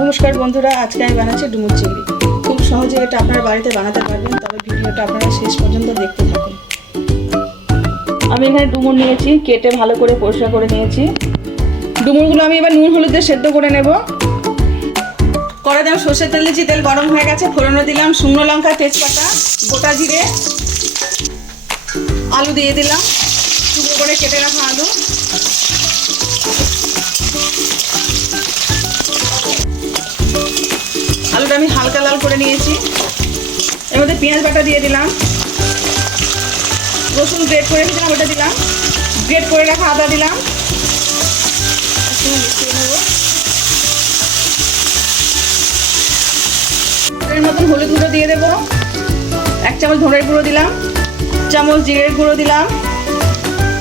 নমস্কার বন্ধুরা, আজকে আমি বানাচ্ছি ডুমুর চিংড়ি। খুব সহজে এটা আপনার বাড়িতে বানাতে পারবেন, তবে ভিডিওটা আপনারা শেষ পর্যন্ত দেখতে থাকুন। আমি এখানে ডুমুর নিয়েছি, কেটে ভালো করে পরিষ্কার করে নিয়েছি। ডুমুরগুলো আমি এবার নুন হলুদ দিয়ে সেদ্ধ করে নেব। কড়াইতে আমি সর্ষের তেল দিয়েছি, তেল গরম হয়ে গেছে। ফোড়নে দিলাম শুকনো লঙ্কা, তেজপাতা, গোটা জিরে, আলু দিয়ে দিলাম, টুকরো করে কেটে রাখা আলু। আলুটা আমি হালকা লাল করে নিয়েছি। এর মধ্যে পেঁয়াজ বাটা দিয়ে দিলাম, রসুন গ্রেট করে রেখেছিলাম ওটা দিলাম, গ্রেট করে রাখা আদা দিলাম। মিশিয়ে নেব। এর মতন হলুদ গুঁড়ো দিয়ে দেবো, 1 চামচ ধনের গুঁড়ো দিলাম, 1 চামচ জিরের গুঁড়ো দিলাম,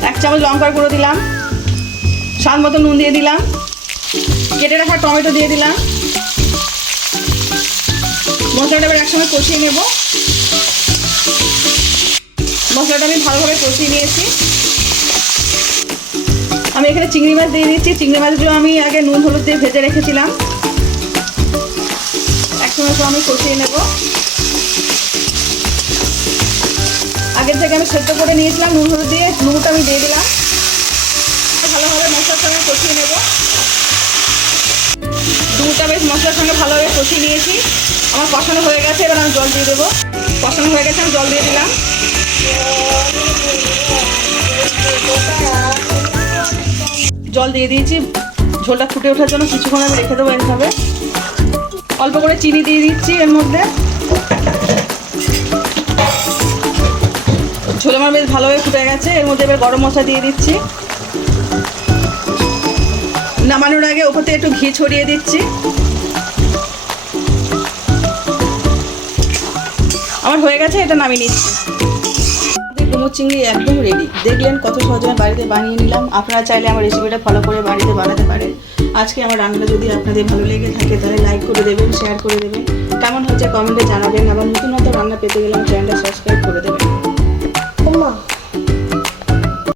1 চামচ লঙ্কার গুঁড়ো দিলাম, স্বাদ মতো নুন দিয়ে দিলাম, কেটে রাখা টমেটো দিয়ে দিলাম। মশলাটা এবার একসঙ্গে কষিয়ে নেব। মশলাটা আমি ভালোভাবে কষিয়ে নিয়েছি। আমি এখানে চিংড়ি মাছ দিয়ে দিচ্ছি। চিংড়ি মাছগুলো আমি আগে নুন হলুদ দিয়ে ভেজে রেখেছিলাম। একসঙ্গে আমি কষিয়ে নেব। আগের থেকে আমি সেদ্ধ করে নিয়েছিলাম নুন হলুদ দিয়ে, নুনটা আমি দিয়ে দিলাম। ভালোভাবে মশলার সঙ্গে কষিয়ে নেব। দুটা বেশ মশলার সঙ্গে ভালোভাবে কষিয়ে নিয়েছি। আমার কষানো হয়ে গেছে, এবার আমি জল দিয়ে দেবো। কষানো হয়ে গেছে, আমি জল দিয়ে দিলাম। জল দিয়ে দিয়েছি। ঝোলটা ফুটে ওঠার জন্য কিছুক্ষণ আমি রেখে দেবো এইভাবে। অল্প করে চিনি দিয়ে দিচ্ছি এর মধ্যে। ঝোল আমার বেশ ভালোভাবে ফুটে গেছে। এর মধ্যে এবার গরম মশলা দিয়ে দিচ্ছি। নামানোর আগে ওপর থেকে একটু ঘি ছড়িয়ে দিচ্ছি। আমার হয়ে গেছে, এটা নামিয়ে নিচ্ছি। ডুমুর চিংড়ি একদম রেডি। দেখলেন কত সহজে আমি বাড়িতে বানিয়ে নিলাম। আপনারা চাইলে আমার রেসিপিটা ফলো করে বাড়িতে বানাতে পারেন। আজকে আমার রান্নাটা যদি আপনাদের ভালো লেগে থাকে তাহলে লাইক করে দেবেন, শেয়ার করে দেবেন। কেমন হচ্ছে কমেন্টে জানাবেন। আবার নতুন নতুন রান্না পেতে গেলে আমার চ্যানেলটা সাবস্ক্রাইব করে দেবেন।